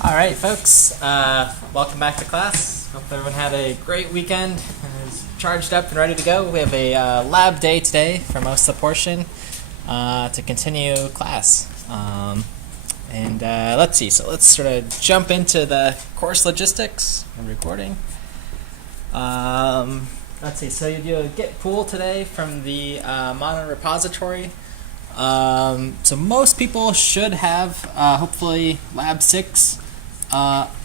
All right, folks, welcome back to class. Hope everyone had a great weekend and is charged up and ready to go. We have a lab day today for most of the portion to continue class. Let's see, so let's sort of jump into the course logistics and recording. Let's see, so you do a git pull today from the mono repository. So most people should have, hopefully, Lab 6.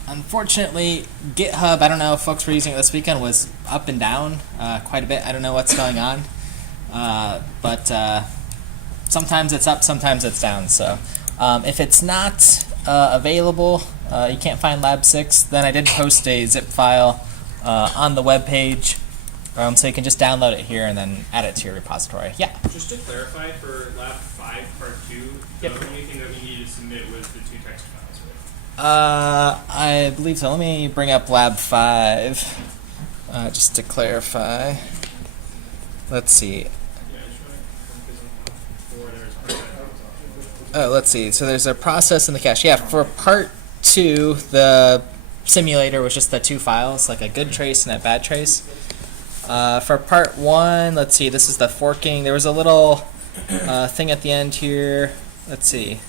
Unfortunately, GitHub, I don't know if folks were using it this weekend, was up and down quite a bit. I don't know what's going on. But sometimes it's up, sometimes it's down. So if it's not available, you can't find Lab 6, then I did post a zip file on the web page. So you can just download it here and then add it to your repository. Yeah? Just to clarify, for Lab 5, Part 2, the only thing that we needed to submit was the 2 text files, right? I believe so. Let me bring up Lab 5 just to clarify. Let's see. Oh, let's see. So there's a process in the cache. Yeah, for Part 2, the simulator was just the 2 files, like a good trace and a bad trace. For Part 1, let's see, this is the forking. There was a little thing at the end here. Let's see.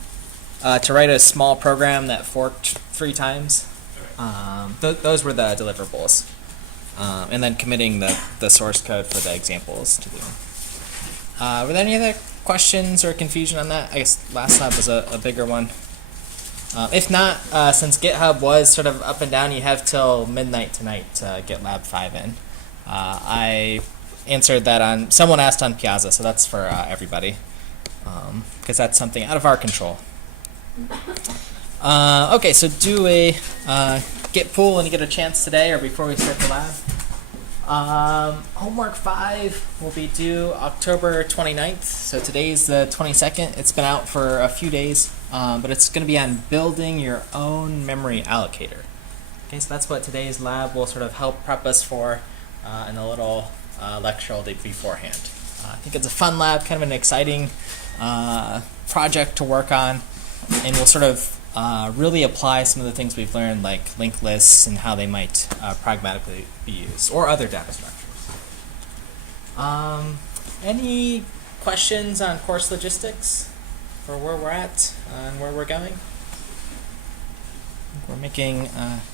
To write a small program that forked 3 times. Those were the deliverables. And then committing the source code for the examples to do. Were there any other questions or confusion on that? I guess last lab was a bigger one. If not, since GitHub was sort of up and down, you have till midnight tonight to get Lab 5 in. I answered that on, someone asked on Piazza, so that's for everybody, because that's something out of our control. Okay, so do a git pull when you get a chance today or before we start the lab. Homework 5 will be due October 29th, so today's the 22nd. It's been out for a few days, but it's going to be on building your own memory allocator. Okay, so that's what today's lab will sort of help prep us for. In a little lecture all day beforehand. I think it's a fun lab, kind of an exciting project to work on, and we'll sort of really apply some of the things we've learned, like linked lists and how they might pragmatically be used, or other data structures. Any questions on course logistics for where we're at and where we're going? We're making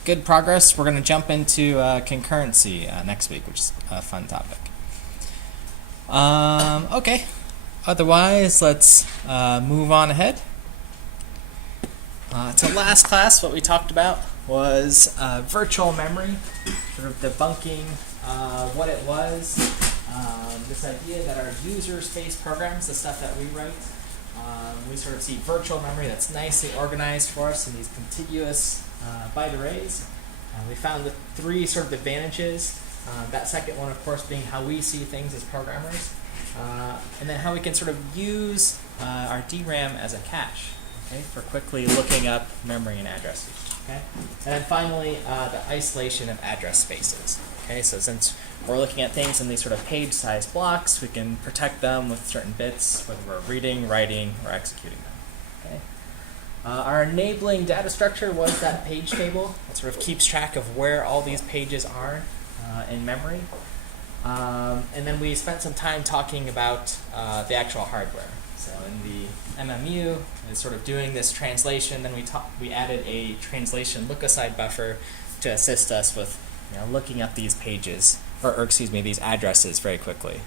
good progress. We're going to jump into concurrency next week, which is a fun topic. Okay. Otherwise, let's move on ahead. So last class, what we talked about was virtual memory, sort of debunking what it was, this idea that our user space programs, the stuff that we write, we sort of see virtual memory that's nicely organized for us in these contiguous byte arrays. We found the three sort of advantages. That second one, of course, being how we see things as programmers, and then how we can sort of use our DRAM as a cache, okay, for quickly looking up memory and addresses. Okay, and then finally, the isolation of address spaces. Okay, so since we're looking at things in these sort of page-sized blocks, we can protect them with certain bits, whether we're reading, writing, or executing them. Okay. Our enabling data structure was that page table. It sort of keeps track of where all these pages are in memory. And then we spent some time talking about the actual hardware. So in the MMU, it's sort of doing this translation. Then we added a translation look-aside buffer to assist us with looking up these pages, or excuse me, these addresses very quickly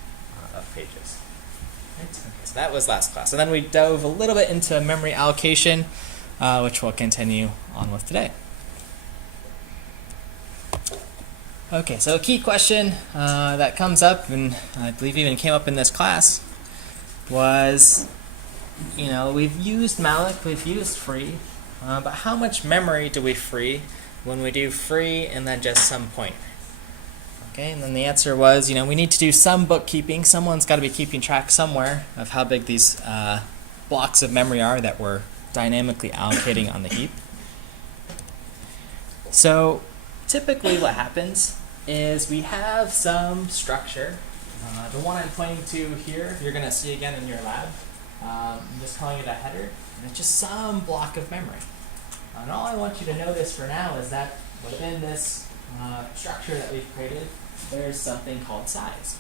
of pages. Right. Okay, so that was last class. And then we dove a little bit into memory allocation, which we'll continue on with today. Okay, so a key question that comes up, and I believe even came up in this class, was, we've used malloc, we've used free, but how much memory do we free when we do free and then just some pointer? Okay, and then the answer was, we need to do some bookkeeping. Someone's got to be keeping track somewhere of how big these blocks of memory are that we're dynamically allocating on the heap. So typically what happens is we have some structure. The one I'm pointing to here, you're going to see again in your lab. I'm just calling it a header, and it's just some block of memory. And all I want you to notice for now is that within this structure that we've created, there's something called size.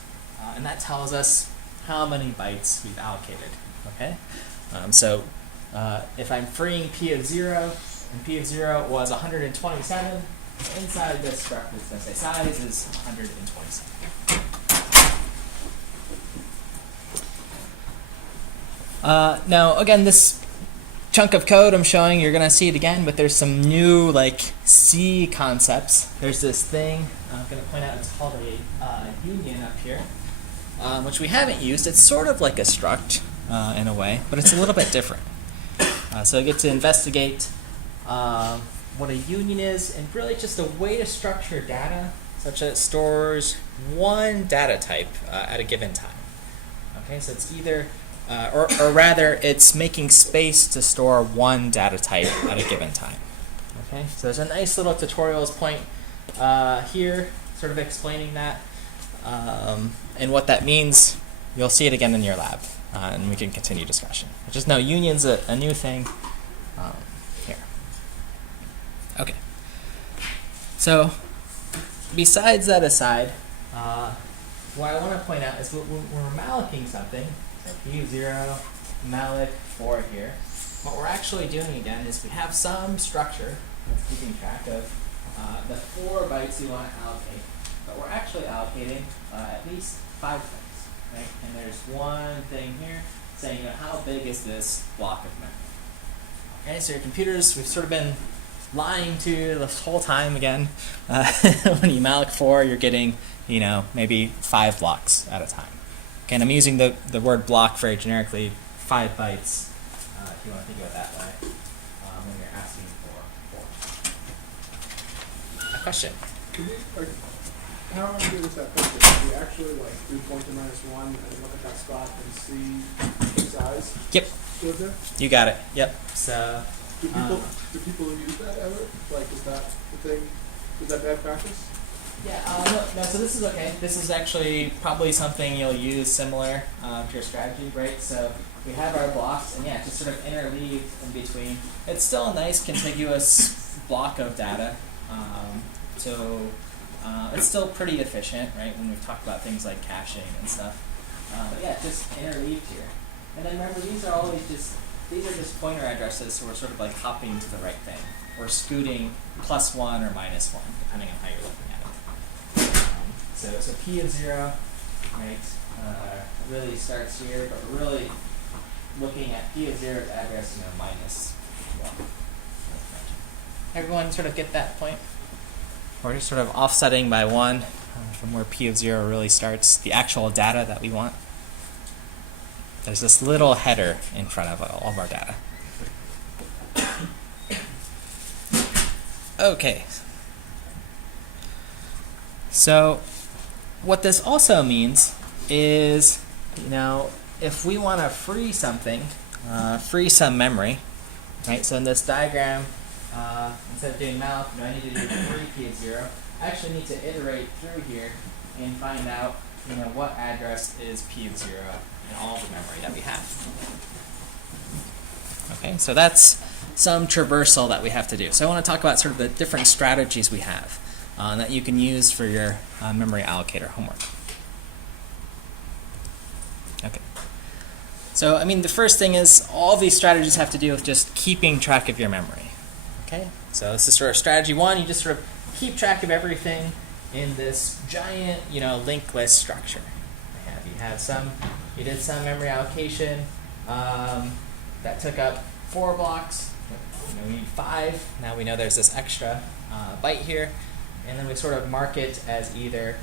And that tells us how many bytes we've allocated. Okay? So if I'm freeing P of 0, and P of 0 was 127, inside this structure it's going to say size is 127. Now, again, this chunk of code I'm showing, you're going to see it again, but there's some new C concepts. There's this thing I'm going to point out. It's called a union up here, which we haven't used. It's sort of like a struct in a way, but it's a little bit different. So I get to investigate what a union is, and really just a way to structure data such that it stores one data type at a given time. Okay, so it's either or rather, it's making space to store one data type at a given time. Okay, so there's a nice little tutorials point here, sort of explaining that and what that means. You'll see it again in your lab, and we can continue discussion. But just know union's a new thing here. Okay, so besides that aside, what I want to point out is when we're mallocing something, P0, malloc 4 here, what we're actually doing again is we have some structure that's keeping track of the 4 bytes we want to allocate, but we're actually allocating at least 5 things, right? And there's one thing here saying, how big is this block of memory? Okay, so your computers, we've sort of been lying to you this whole time again. When you malloc 4, you're getting, maybe 5 blocks at a time. Okay, and I'm using the word block very generically, 5 bytes, if you want to think of it that way, when you're asking for 4. A question? How are we doing with that picture? Can we actually do pointer -1 and look at that spot and see the size? Yep. Good there? You got it. Yep. So. Do people use that ever? Is that the thing? Is that bad practice? Yeah, no, so this is okay. This is actually probably something you'll use similar to your strategy, right? So we have our blocks, and just sort of interleaved in between. It's still a nice contiguous block of data. So it's still pretty efficient, right, when we've talked about things like caching and stuff. But just interleaved here. And then remember, these are just pointer addresses, so we're sort of hopping to the right thing. We're scooting +1 or -1, depending on how you're looking at it. So P of 0, right, really starts here, but we're really looking at P of 0's address, -1. Everyone sort of get that point? We're just sort of offsetting by 1 from where p of 0 really starts, the actual data that we want. There's this little header in front of all of our data. Okay. So what this also means is, if we want to free something, free some memory, right? So in this diagram, instead of doing malloc, I need to do free p of 0. I actually need to iterate through here and find out, what address is p of 0 in all the memory that we have. Okay, so that's some traversal that we have to do. So I want to talk about sort of the different strategies we have that you can use for your memory allocator homework. Okay. So, the first thing is all these strategies have to do with just keeping track of your memory. Okay? So this is sort of strategy 1. You just sort of keep track of everything in this giant, linked list structure. You did some memory allocation that took up 4 blocks. We need 5. Now we know there's this extra byte here, and then we sort of mark it as either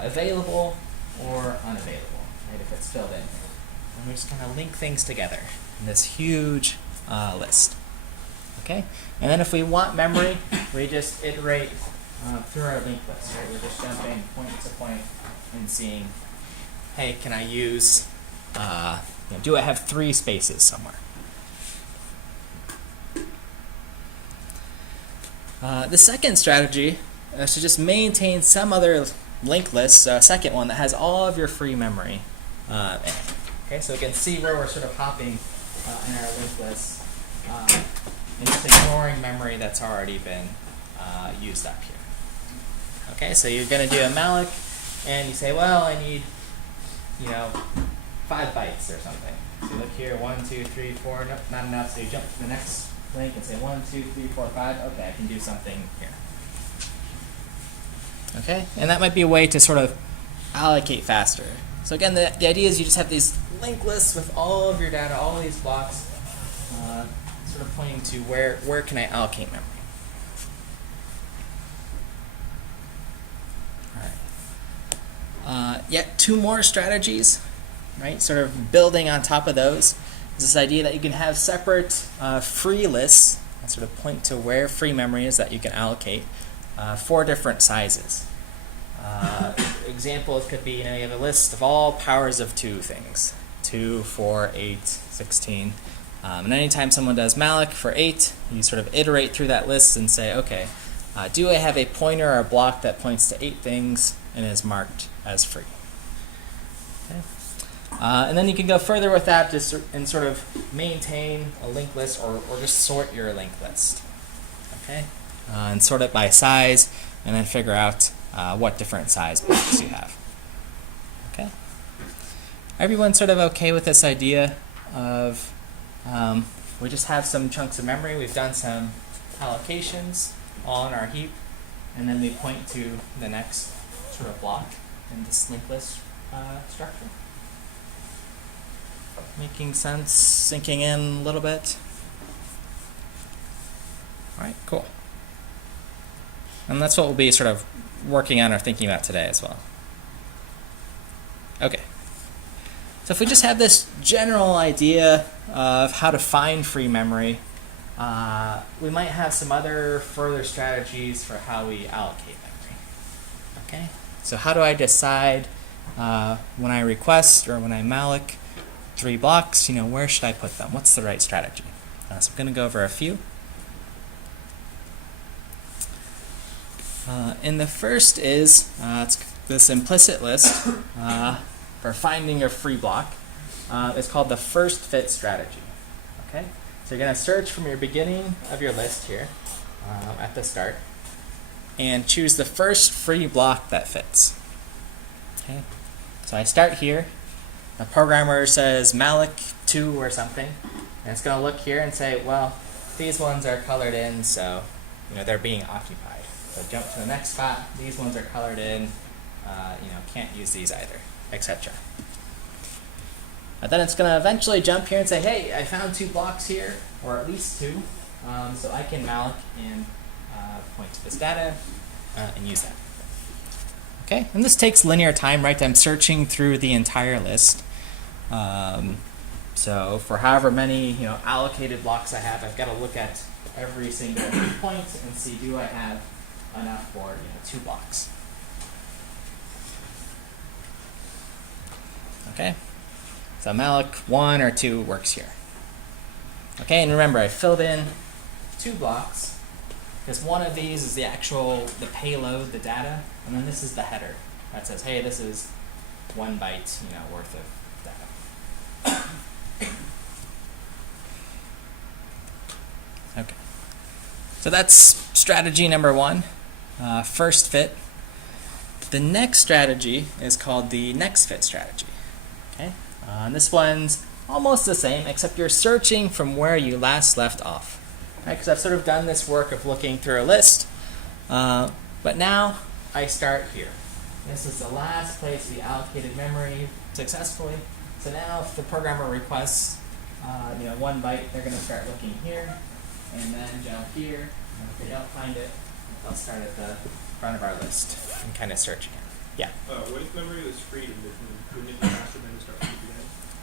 available or unavailable, right, if it's filled in. And we just kind of link things together in this huge list. Okay, and then if we want memory, we just iterate through our linked list. Right? We're just jumping point to point and seeing, hey, can I use? Do I have 3 spaces somewhere? The second strategy is to just maintain some other linked list, second one that has all of your free memory in it. Okay, so we can see where we're sort of hopping in our linked list and just ignoring memory that's already been used up here. Okay, so you're going to do a malloc, and you say, well, I need, 5 bytes or something. So you look here, 1, 2, 3, 4, nope, not enough. So you jump to the next link and say 1, 2, 3, 4, 5. Okay, I can do something here. Okay, and that might be a way to sort of allocate faster. So again, the idea is you just have these linked lists with all of your data, all these blocks, sort of pointing to where can I allocate memory. Yet 2 more strategies, right? Sort of building on top of those is this idea that you can have separate free lists that sort of point to where free memory is that you can allocate 4 different sizes. Examples could be, you have a list of all powers of 2 things, 2, 4, 8, 16. And anytime someone does malloc for 8, you sort of iterate through that list and say, okay, do I have a pointer or a block that points to 8 things and is marked as free? Okay. And then you can go further with that and sort of maintain a linked list or just sort your linked list. Okay? And sort it by size and then figure out what different size blocks you have. Okay? Everyone sort of okay with this idea of we just have some chunks of memory, we've done some allocations all in our heap, and then we point to the next sort of block in this linked list structure. Making sense? Sinking in a little bit? All right, cool. And that's what we'll be sort of working on or thinking about today as well. Okay. So if we just have this general idea of how to find free memory, we might have some other further strategies for how we allocate memory. Okay. So how do I decide when I request or when I malloc 3 blocks, where should I put them? What's the right strategy? So I'm going to go over a few. And the first is it's this implicit list for finding a free block. It's called the first fit strategy. Okay, so you're going to search from your beginning of your list here at the start and choose the first free block that fits. Okay, so I start here. The programmer says malloc 2 or something, and it's going to look here and say, well, these ones are colored in, so they're being occupied. So jump to the next spot. These ones are colored in. Can't use these either, etc. But then it's going to eventually jump here and say, hey, I found 2 blocks here, or at least 2, so I can malloc and point to this data, and use that. Okay, and this takes linear time, right? I'm searching through the entire list. So for however many allocated blocks I have, I've got to look at every single point and see, do I have enough for 2 blocks? Okay, so malloc 1 or 2 works here. Okay, and remember I filled in 2 blocks because one of these is the payload, the data, and then this is the header that says, hey, this is 1 byte worth of data. Okay, so that's strategy number 1, first fit. The next strategy is called the next fit strategy. Okay, and this one's almost the same, except you're searching from where you last left off. Right, because I've sort of done this work of looking through a list, but now I start here. This is the last place we allocated memory successfully. So now if the programmer requests 1 byte, they're going to start looking here, and then jump here, and if they don't find it, they'll start at the front of our list and kind of search again. Yeah? What if memory was freed and wouldn't it be faster than to start from the beginning?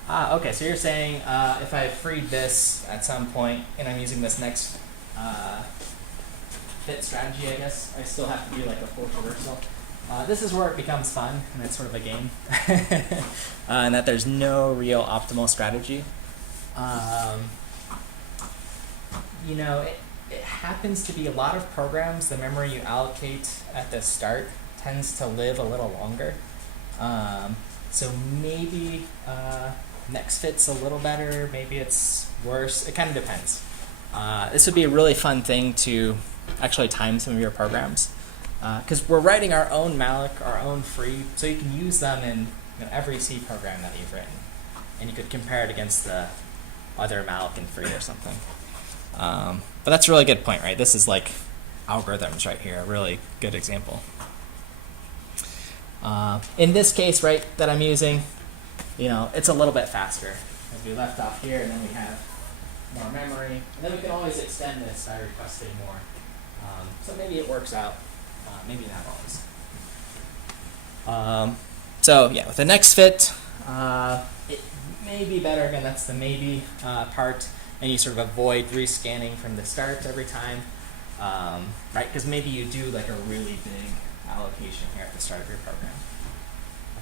Okay, so you're saying if I freed this at some point, and I'm using this next fit strategy, I guess, I still have to do like a full traversal. This is where it becomes fun, and it's sort of a game, and that there's no real optimal strategy. It happens to be a lot of programs, the memory you allocate at the start tends to live a little longer. So maybe next fit's a little better, maybe it's worse. It kind of depends. This would be a really fun thing to actually time some of your programs, because we're writing our own malloc, our own free, so you can use them in every C program that you've written, and you could compare it against the other malloc and free or something. But that's a really good point, right? This is like algorithms right here, a really good example. In this case, right, that I'm using, it's a little bit faster. As we left off here, and then we have more memory, and then we can always extend this by requesting more. So maybe it works out, maybe not always. So yeah, with the next fit, it may be better. Again, that's the maybe part, and you sort of avoid rescanning from the start every time, right? Because maybe you do like a really big allocation here at the start of your program.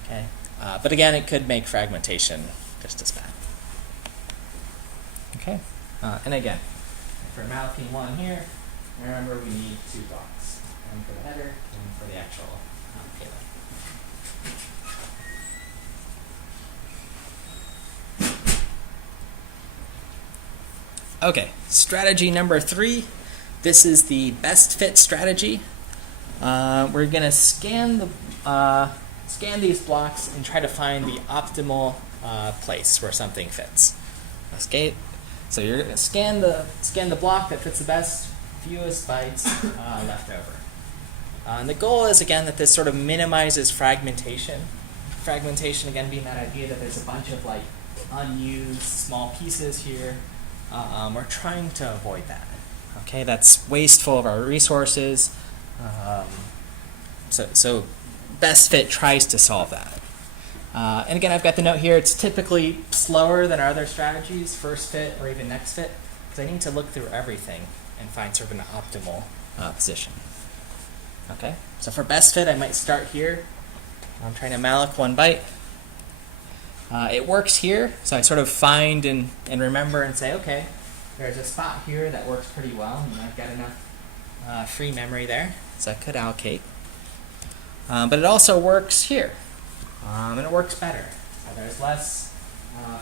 Okay, but again, it could make fragmentation just as bad. Okay, and again, for mallocing 1 here, remember we need 2 blocks, one for the header, one for the actual payload. Okay, strategy number 3. This is the best fit strategy. We're going to scan these blocks and try to find the optimal place where something fits. Okay, so you're going to scan the block that fits the best, fewest bytes left over. And the goal is, again, that this sort of minimizes fragmentation. Fragmentation, again, being that idea that there's a bunch of like unused small pieces here. We're trying to avoid that. Okay, that's wasteful of our resources. So best fit tries to solve that. And again, I've got the note here. It's typically slower than our other strategies, first fit or even next fit, because I need to look through everything and find sort of an optimal position. Okay, so for best fit, I might start here. I'm trying to malloc 1 byte. It works here, so I sort of find and remember and say, okay, there's a spot here that works pretty well, and I've got enough free memory there, so I could allocate. But it also works here, and it works better. So there's less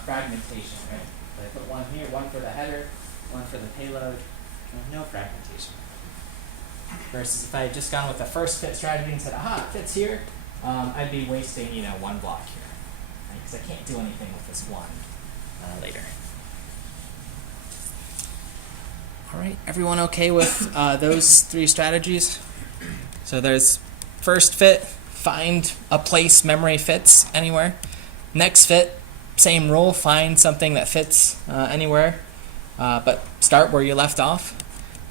fragmentation, right? So I put 1 here, 1 for the header, 1 for the payload, and no fragmentation. Versus if I had just gone with the first fit strategy and said, aha, it fits here, I'd be wasting 1 block here. Because I can't do anything with this 1 later. All right, everyone okay with those 3 strategies? So there's first fit, find a place memory fits anywhere. Next fit, same rule, find something that fits anywhere, but start where you left off.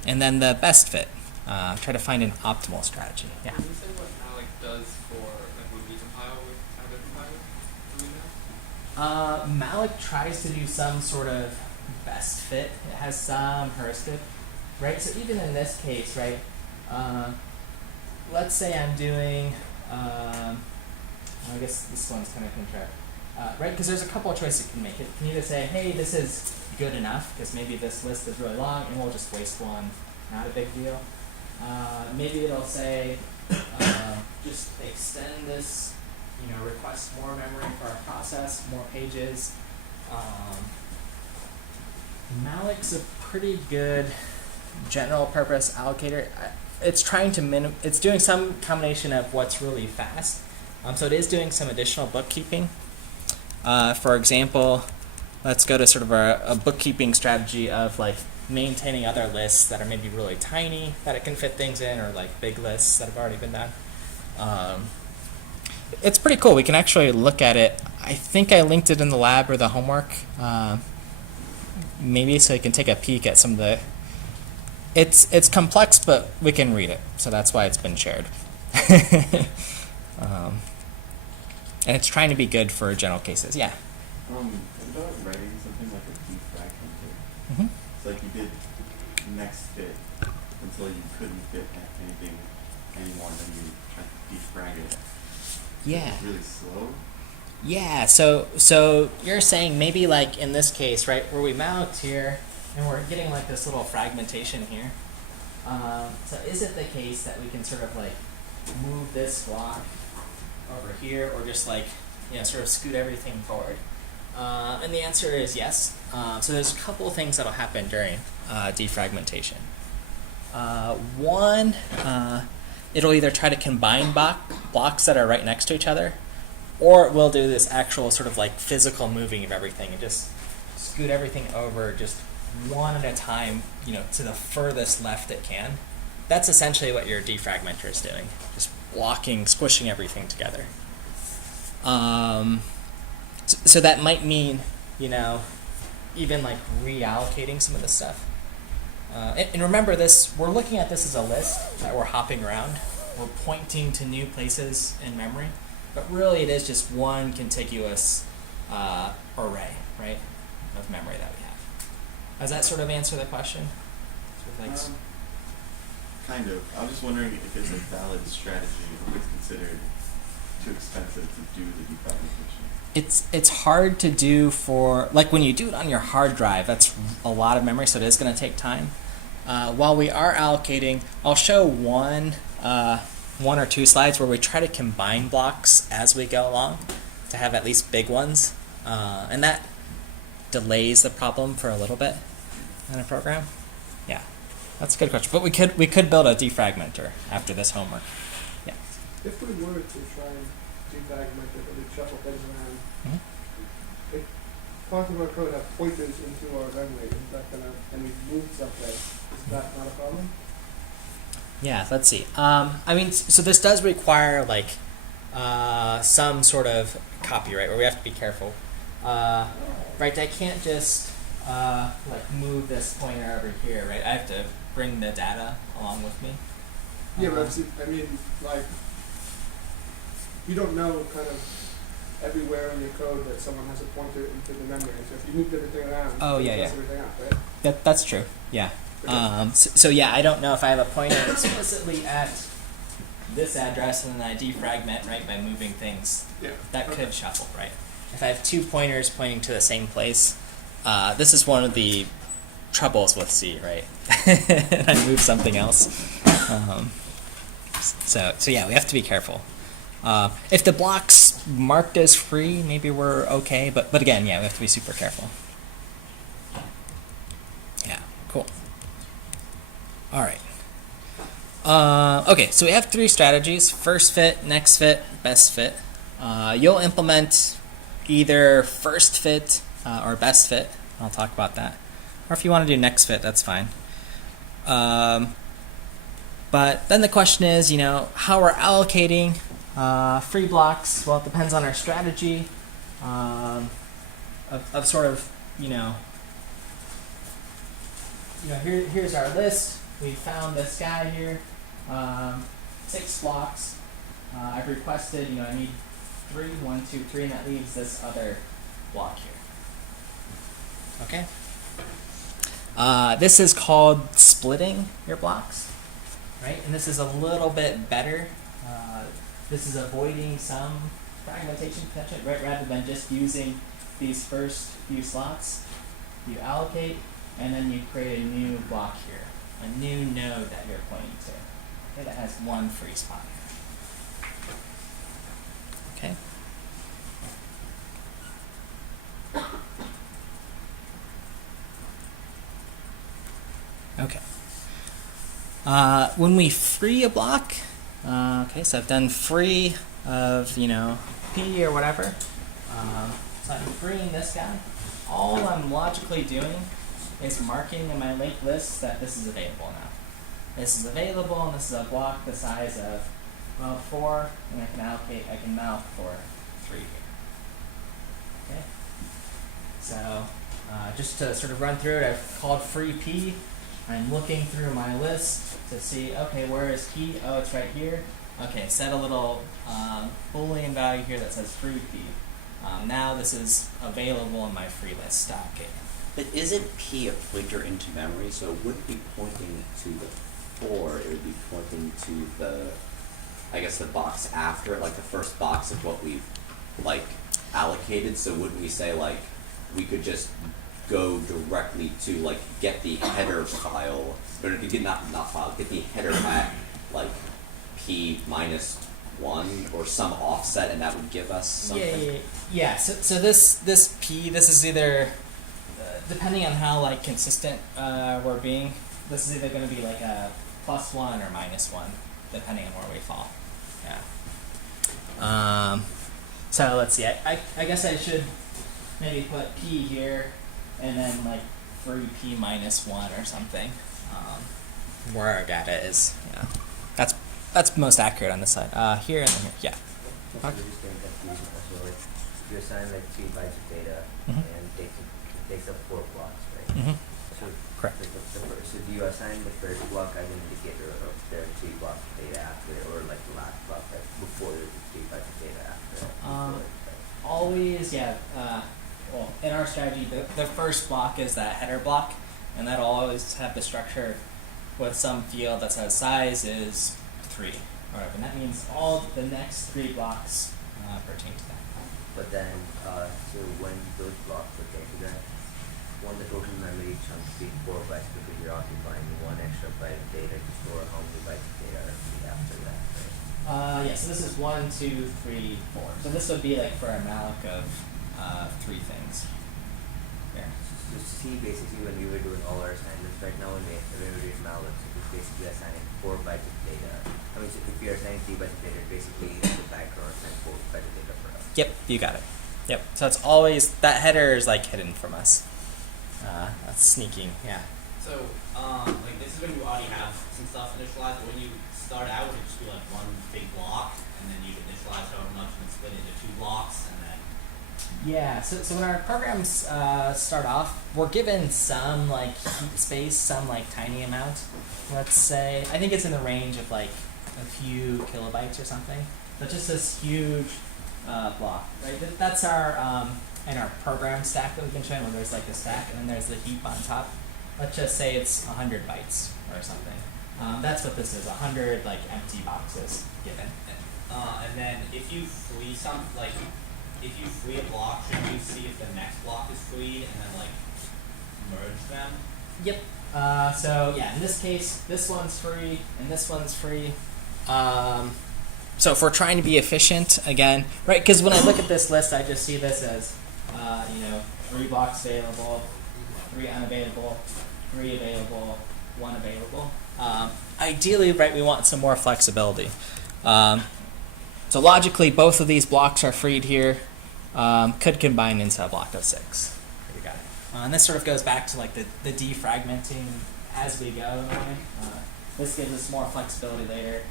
And then the best fit, try to find an optimal strategy. Yeah. Can you say what malloc does for like when we compile with other compilers? Do we know? Malloc tries to do some sort of best fit. It has some heuristic, right? So even in this case, right? Let's say I'm doing, I guess this one's kind of contract, right? Because there's a couple of choices you can make. It can either say, hey, this is good enough, because maybe this list is really long, and we'll just waste one, not a big deal. Maybe it'll say, just extend this, request more memory for our process, more pages. Malloc's a pretty good general purpose allocator. It's trying to it's doing some combination of what's really fast. So it is doing some additional bookkeeping. For example, let's go to sort of a bookkeeping strategy of like maintaining other lists that are maybe really tiny that it can fit things in, or like big lists that have already been done. It's pretty cool. We can actually look at it. I think I linked it in the lab or the homework. Maybe so you can take a peek at some of the. It's complex, but we can read it, so that's why it's been shared. And it's trying to be good for general cases. Yeah. What about writing something like a defragmented? Mm-hmm. So like you did next fit until you couldn't fit anything anymore, and then you tried to defrag it. Yeah. It's really slow. Yeah. So you're saying maybe like in this case, right, where we malloc here, and we're getting like this little fragmentation here. So is it the case that we can sort of like move this block over here, or just like sort of scoot everything forward? And the answer is yes. So there's a couple of things that'll happen during defragmentation. One, it'll either try to combine blocks that are right next to each other, or it will do this actual sort of like physical moving of everything and just scoot everything over just one at a time, to the furthest left it can. That's essentially what your defragmenter is doing, just blocking, squishing everything together. So that might mean, even like reallocating some of this stuff. And remember this, we're looking at this as a list that we're hopping around. We're pointing to new places in memory, but really it is just one contiguous array, right, of memory that we have. Does that sort of answer the question? Sort of like Kind of. I was just wondering if it's a valid strategy, or if it's considered too expensive to do the defragmentation. It's hard to do for, like when you do it on your hard drive, that's a lot of memory, so it is going to take time. While we are allocating, I'll show one or two slides where we try to combine blocks as we go along to have at least big ones, and that delays the problem for a little bit in a program. Yeah, that's a good question. But we could build a defragmenter after this homework. Yeah. If we were to try and defragment it, or we shuffle things around, if parts of our code have pointers into our memory, and we moved someplace, is that not a problem? Yeah, let's see. So this does require like some sort of copyright where we have to be careful. Right, I can't just like move this pointer over here, right? I have to bring the data along with me. Yeah, but like, you don't know kind of everywhere in your code that someone has a pointer into the memory. So if you moved everything around, everything out, right? That's true. Yeah. Okay. So yeah, I don't know if I have a pointer explicitly at this address and then I defragment, right, by moving things. Yeah. That could shuffle, right? If I have two pointers pointing to the same place, this is one of the troubles with C, right? And I move something else. So yeah, we have to be careful. If the block's marked as free, maybe we're okay, but again, yeah, we have to be super careful. Yeah, cool. All right. Okay, so we have three strategies: first fit, next fit, best fit. You'll implement either first fit or best fit. I'll talk about that. Or if you want to do next fit, that's fine. But then the question is, how we're allocating free blocks. Well, it depends on our strategy of sort of, here's our list. we found this guy here, 6 blocks. I've requested, I need 3, 1, 2, 3, and that leaves this other block here. Okay. This is called splitting your blocks, right? And this is a little bit better. This is avoiding some fragmentation potential, right? Rather than just using these first few slots, you allocate, and then you create a new block here, a new node that you're pointing to. Okay, that has 1 free spot here. Okay. Okay. When we free a block, okay, so I've done free of, P or whatever. So I'm freeing this guy. All I'm logically doing is marking in my linked list that this is available now. This is available, and this is a block the size of, 4, and I can malloc for 3 here. Okay. So just to sort of run through it, I've called free P. I'm looking through my list to see, okay, where is P? Oh, it's right here. Okay, set a little Boolean value here that says free P. Now this is available in my free list. Okay. But isn't P a pointer into memory? So it wouldn't be pointing to the 4, it would be pointing to the box after it, like the first box of what we've, allocated. So wouldn't we say, we could just go directly to, get the header file, or if you did not file, get the header at, P minus 1 or some offset, and that would give us something? Yeah. So this P, this is either, depending on how consistent we're being, this is either going to be a +1 or -1, depending on where we fall. Yeah. So let's see. I guess I should maybe put P here, and then free P -1 or something. Where our data is. Yeah. That's most accurate on this side. Here and then here. Yeah. So you're just getting confused. So you assign 3 bytes of data, Mhm. and it takes up 4 blocks, right? So Correct. So do you assign the first block as an indicator of the 3 blocks of data after it, or the last block before the 3 bytes of data after it? Always, yeah. Well, in our strategy, the first block is that header block, and that'll always have the structure with some field that says size is 3, or whatever. And that means all the next 3 blocks pertain to that. But then, so when those blocks are taken, then the total memory chunk being 4 bytes because you're occupying 1 extra byte of data to store how many bytes of data are needed after that, right? Yeah, so this is 1, 2, 3, 4. So this would be for a malloc of 3 things. There. So C, basically, when we were doing all our assignments right now, when we did malloc, it was basically assigning 4 bytes of data. I mean, so if you're assigning 3 bytes of data, basically in the background assign 4 bytes of data for us. Yep, you got it. Yep. So it's always, that header is hidden from us. That's sneaking, yeah. So, this is when you already have some stuff initialized, but when you start out, it would just be one big block, and then you initialize however much and split it into 2 blocks, and then... Yeah, so when our programs start off, we're given some heap space, some tiny amount. Let's say, I think it's in the range of a few kilobytes or something. But just this huge block, right? That's our in our program stack that we've been showing, where there's a stack and then there's the heap on top. Let's just say it's 100 bytes or something. That's what this is, 100 empty boxes given. And then if you free if you free a block, should you see if the next block is freed and then merge them? Yep. So yeah, in this case, this one's free and this one's free. So if we're trying to be efficient, again, right? Because when I look at this list, I just see this as 3 blocks available, 3 unavailable, 3 available, 1 available. Ideally, right, we want some more flexibility. So logically, both of these blocks are freed here. Could combine into a block of 6. You got it. And this sort of goes back to the defragmenting as we go. In a way. This gives us more flexibility later.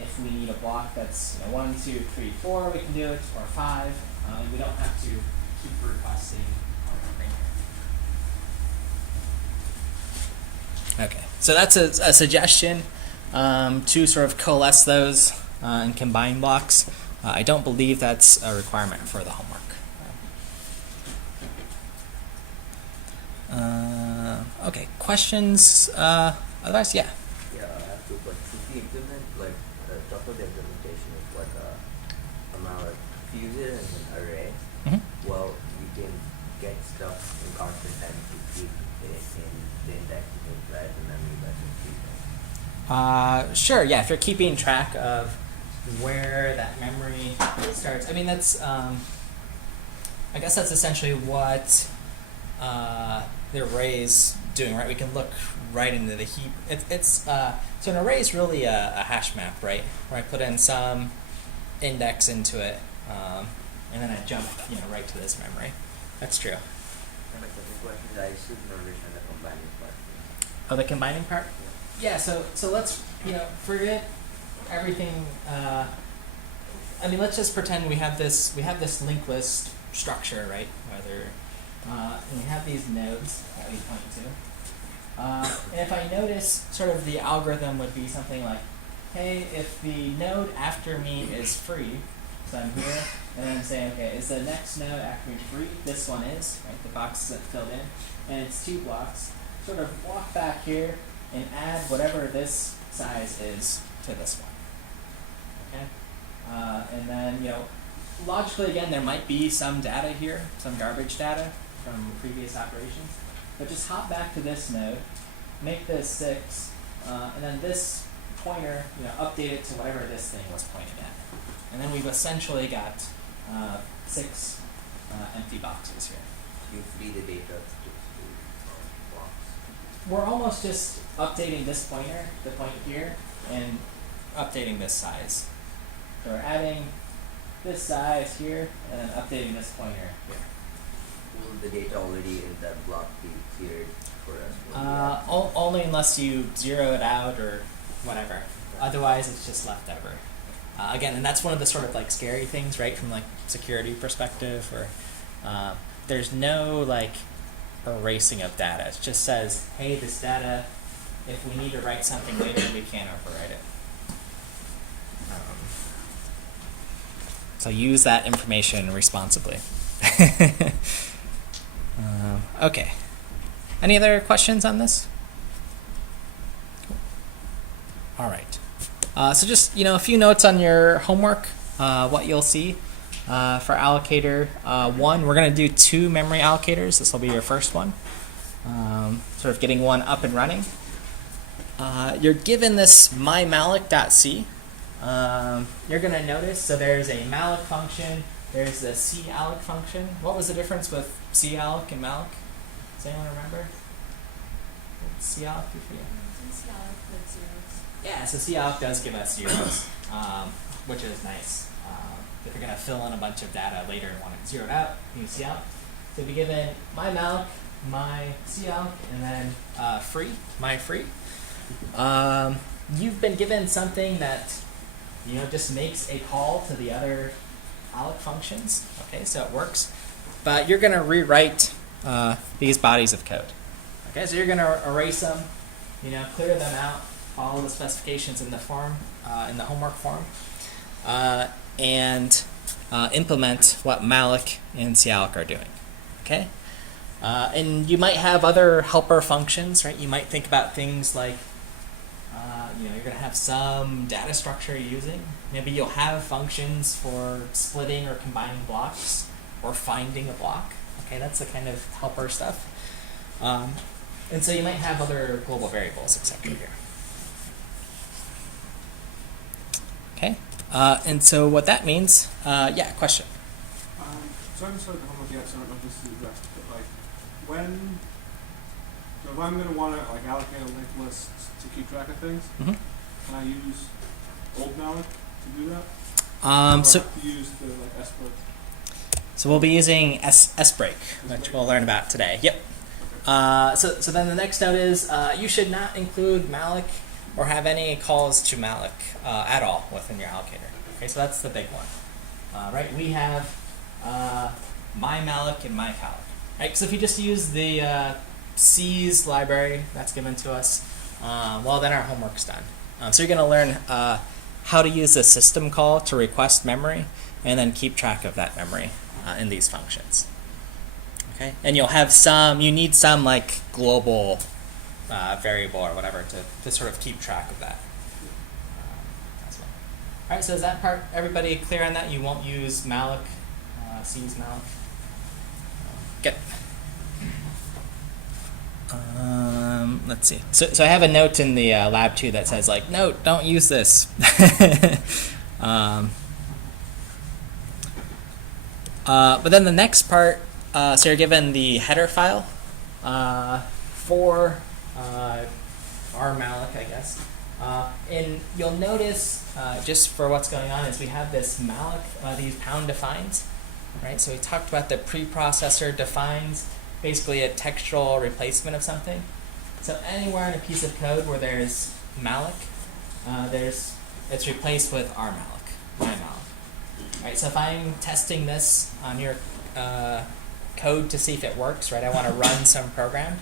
If we need a block that's 1, 2, 3, 4, we can do it, or 5. We don't have to keep requesting or anything. Okay, so that's a suggestion to sort of coalesce those and combine blocks. I don't believe that's a requirement for the homework. Okay, questions? Otherwise, yeah. Yeah, I have two questions. If you implement, like, top of the implementation is like a malloc, if you use it as an array, well, you can get stuff in constant time to keep it in the index, you can write the memory by some. Sure, yeah, if you're keeping track of where that memory starts. I mean, that's, I guess that's essentially what the array is doing, right? We can look right into the heap. So an array is really a hash map, right? Where I put in some index into it, and then I jump, right to this memory. That's true. And my second question is, I still don't understand the combining part. Oh, the combining part? Yeah, so let's, forget everything. I mean, let's just pretend we have this linked list structure, right? And we have these nodes that we point to. And if I notice, sort of the algorithm would be something like, hey, if the node after me is free, so I'm here, and then I'm saying, okay, is the next node after me free? This one is, right? The box isn't filled in, and it's 2 blocks. Sort of walk back here and add whatever this size is to this one. Okay? And then, logically, again, there might be some data here, some garbage data from previous operations. But just hop back to this node, make this 6, and then this pointer, update it to whatever this thing was pointing at. And then we've essentially got 6 empty boxes here. You free the data to blocks. We're almost just updating this pointer, the point here, and updating this size. So we're adding this size here, and then updating this pointer here. Will the data already in that block be cleared for us? Only unless you zero it out or whatever. Otherwise, it's just left over. Again, and that's one of the sort of like scary things, right, from like security perspective, where there's no like erasing of data. It just says, hey, this data, if we need to write something later, we can't overwrite it. So use that information responsibly. Okay. Any other questions on this? Cool. All right. So just, a few notes on your homework, what you'll see for allocator 1. We're going to do 2 memory allocators. This will be your first one. Sort of getting one up and running. You're given this mymalloc.c. You're going to notice, so there's a malloc function, there's the calloc function. What was the difference with calloc and malloc? Does anyone remember? What does calloc do for you? Yeah, so calloc does give us zeros, which is nice. If you're going to fill in a bunch of data later and want it zeroed out, use calloc. So be given mymalloc, mycalloc, and then my free. You've been given something that just makes a call to the other alloc functions. Okay, so it works. But you're going to rewrite these bodies of code. Okay, so you're going to erase them, clear them out, follow the specifications in the form, in the homework form, and implement what malloc and calloc are doing. Okay, and you might have other helper functions, right? You might think about things like you're going to have some data structure you're using. Maybe you'll have functions for splitting or combining blocks or finding a block. Okay, that's the kind of helper stuff. And so you might have other global variables, etc. here. Okay, and so what that means, question. So I haven't started the homework yet, so I don't know if this is addressed, but if I'm going to want to allocate a linked list to keep track of things, can I use old malloc to do that? So I have to use the sbreak. So we'll be using sbreak, which we'll learn about today. Yep. So then the next note is you should not include malloc or have any calls to malloc at all within your allocator. Okay, so that's the big one. Right? We have mymalloc and mycalloc. Right? So if you just use the C's library that's given to us, well, then our homework's done. So you're going to learn how to use a system call to request memory and then keep track of that memory in these functions. Okay, and you'll have you need some like global variable or whatever to sort of keep track of that. As well. All right, so is that part, everybody clear on that? You won't use malloc, C's malloc? Good. Let's see. So I have a note in the lab 2 that says like, no, don't use this. But then the next part, so you're given the header file for our malloc, I guess. And you'll notice, just for what's going on, is we have this malloc, these pound defines, right? So we talked about the preprocessor defines basically a textual replacement of something. So anywhere in a piece of code where there's malloc, it's replaced with our malloc, my malloc. Right, so if I'm testing this on your code to see if it works, right, I want to run some program,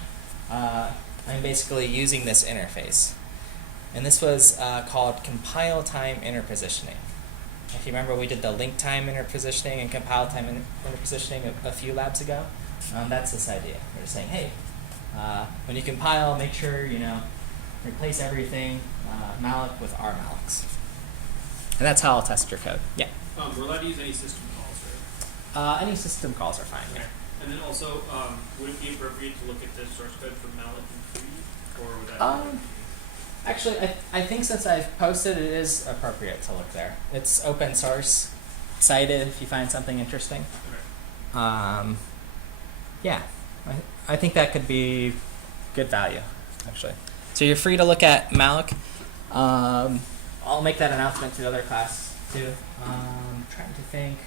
I'm basically using this interface. And this was called compile time interpositioning. If you remember, we did the link time interpositioning and compile time interpositioning a few labs ago. That's this idea. We're just saying, hey, when you compile, make sure, replace everything malloc with our mallocs. And that's how I'll test your code. Yeah. We're allowed to use any system calls, right? Any system calls are fine. Okay. Yeah. And then also, would it be appropriate to look at the source code for malloc and free, or would that? Actually, I think since I've posted, it is appropriate to look there. It's open source, cited if you find something interesting. Okay. Yeah, I think that could be good value, actually. So you're free to look at malloc. I'll make that announcement to the other class too. Trying to think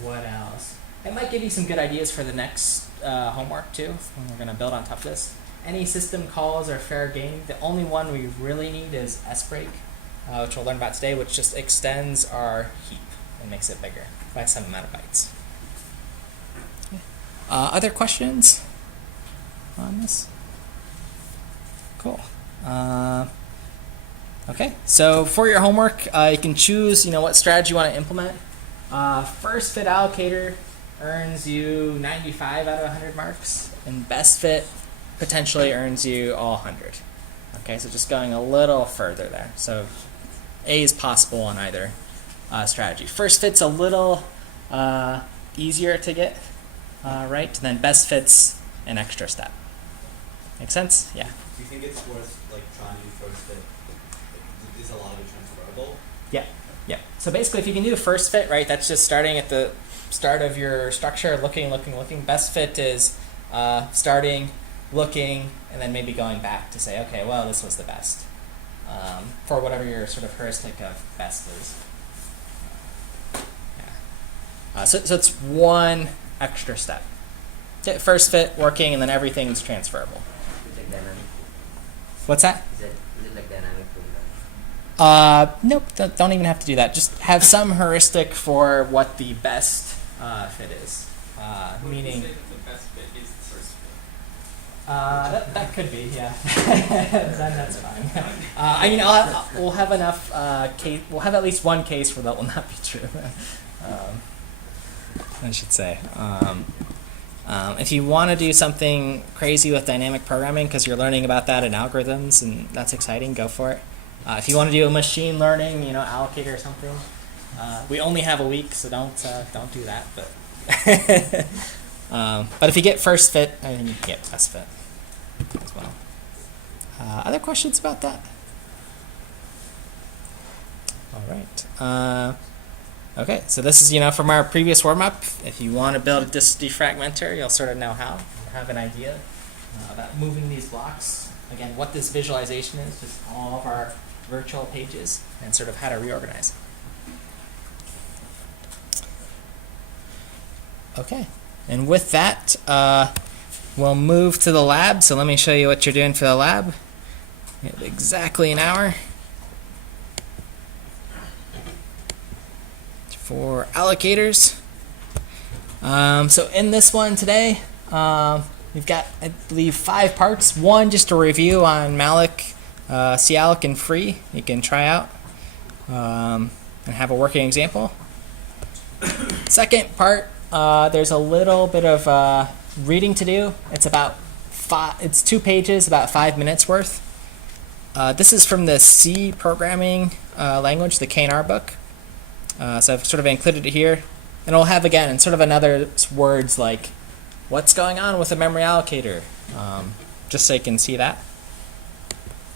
what else. It might give you some good ideas for the next homework too, when we're going to build on top of this. Any system calls are fair game. The only one we really need is sbreak, which we'll learn about today, which just extends our heap and makes it bigger by some amount of bytes. Other questions on this? Cool. Okay, so for your homework, you can choose what strategy you want to implement. First fit allocator earns you 95 out of 100 marks, and best fit potentially earns you all 100. Okay, so just going a little further there. So A is possible on either strategy. First fit's a little easier to get right, and then best fit's an extra step. Make sense? Yeah. Do you think it's worth trying to do first fit? Is a lot of it transferable? Yeah. Yeah. So basically, if you can do first fit, right, that's just starting at the start of your structure, looking. Best fit is starting, looking, and then maybe going back to say, okay, well, this was the best for whatever your sort of heuristic of best is. Yeah. So it's one extra step. First fit, working, and then everything's transferable. Is it dynamic? What's that? Is it like dynamic programming? Nope, don't even have to do that. Just have some heuristic for what the best fit is. Meaning, Say that the best fit is the first fit. that could be, yeah. Then that's fine. We'll have enough case. We'll have at least one case where that will not be true. I should say. If you want to do something crazy with dynamic programming because you're learning about that in algorithms and that's exciting, go for it. If you want to do a machine learning, allocator or something, we only have a week, so don't do that. But if you get first fit, I think you can get best fit as well. Other questions about that? All right. Okay, so this is from our previous warm-up. If you want to build a disk defragmenter, you'll sort of know how. You'll have an idea about moving these blocks. Again, what this visualization is, just all of our virtual pages, and sort of how to reorganize. Okay, and with that, we'll move to the lab. So let me show you what you're doing for the lab. We have exactly an hour. For allocators. So in this one today, we've got, I believe, 5 parts. One, just a review on malloc, calloc, and free. You can try out and have a working example. Second part, there's a little bit of reading to do. It's about it's 2 pages, about 5 minutes worth. This is from the C programming language, the K&R book. So I've sort of included it here. And it'll have, again, sort of another words like, what's going on with a memory allocator? Just so you can see that.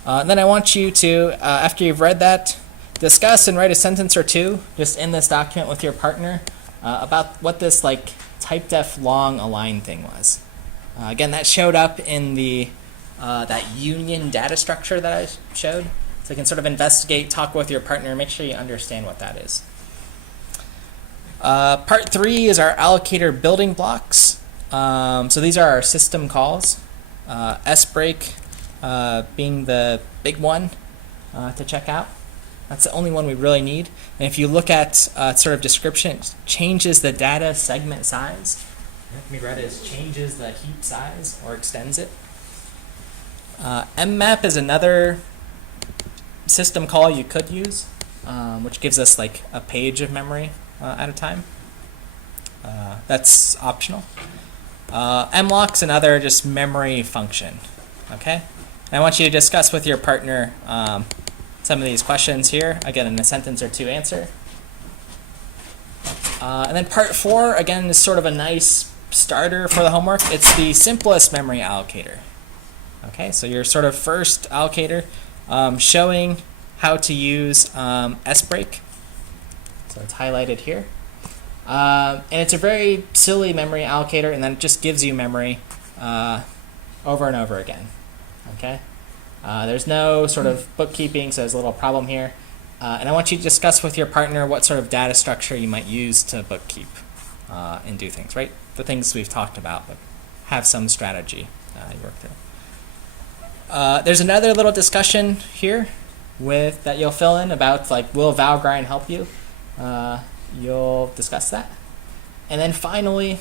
And then I want you to, after you've read that, discuss and write a sentence or two just in this document with your partner about what this like typedef long align thing was. Again, that showed up in the that union data structure that I showed. So you can sort of investigate, talk with your partner, make sure you understand what that is. Part 3 is our allocator building blocks. So these are our system calls. S-break being the big one to check out. That's the only one we really need. And if you look at sort of description, it changes the data segment size. It can be read as changes the heap size or extends it. mmap is another system call you could use, which gives us like a page of memory at a time. That's optional. mloc's another just memory function. Okay, and I want you to discuss with your partner some of these questions here. Again, in a sentence or two answer. And then part 4, again, is sort of a nice starter for the homework. It's the simplest memory allocator. Okay, so your sort of first allocator showing how to use S-break. So it's highlighted here. And it's a very silly memory allocator, and then it just gives you memory over and over again. Okay, there's no sort of bookkeeping, so there's a little problem here. And I want you to discuss with your partner what sort of data structure you might use to bookkeep and do things, right? The things we've talked about, but have some strategy you work through. There's another little discussion here that you'll fill in about like, will Valgrind help you? You'll discuss that. And then finally,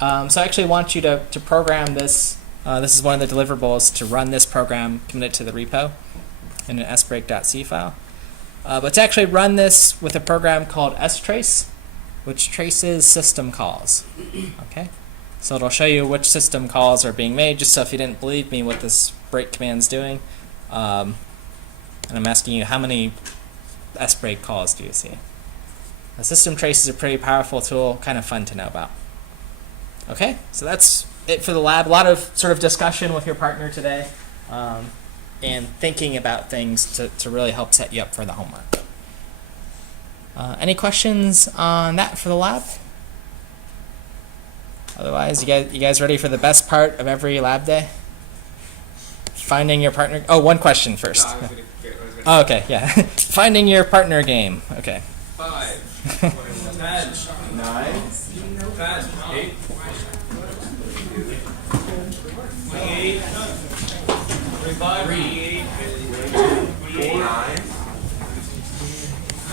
so I actually want you to program this. This is one of the deliverables to run this program, commit it to the repo in an sbreak.c file. But to actually run this with a program called strace, which traces system calls. Okay, so it'll show you which system calls are being made, just so if you didn't believe me what this break command's doing. And I'm asking you, how many sbreak calls do you see? The system trace is a pretty powerful tool, kind of fun to know about. Okay, so that's it for the lab. A lot of sort of discussion with your partner today. And thinking about things to really help set you up for the homework. Any questions on that for the lab? Otherwise, you guys ready for the best part of every lab day? Finding your partner. Oh, one question first. Oh, okay, yeah. Finding your partner game. Okay. 5. 9. 8. 28. 35. 9.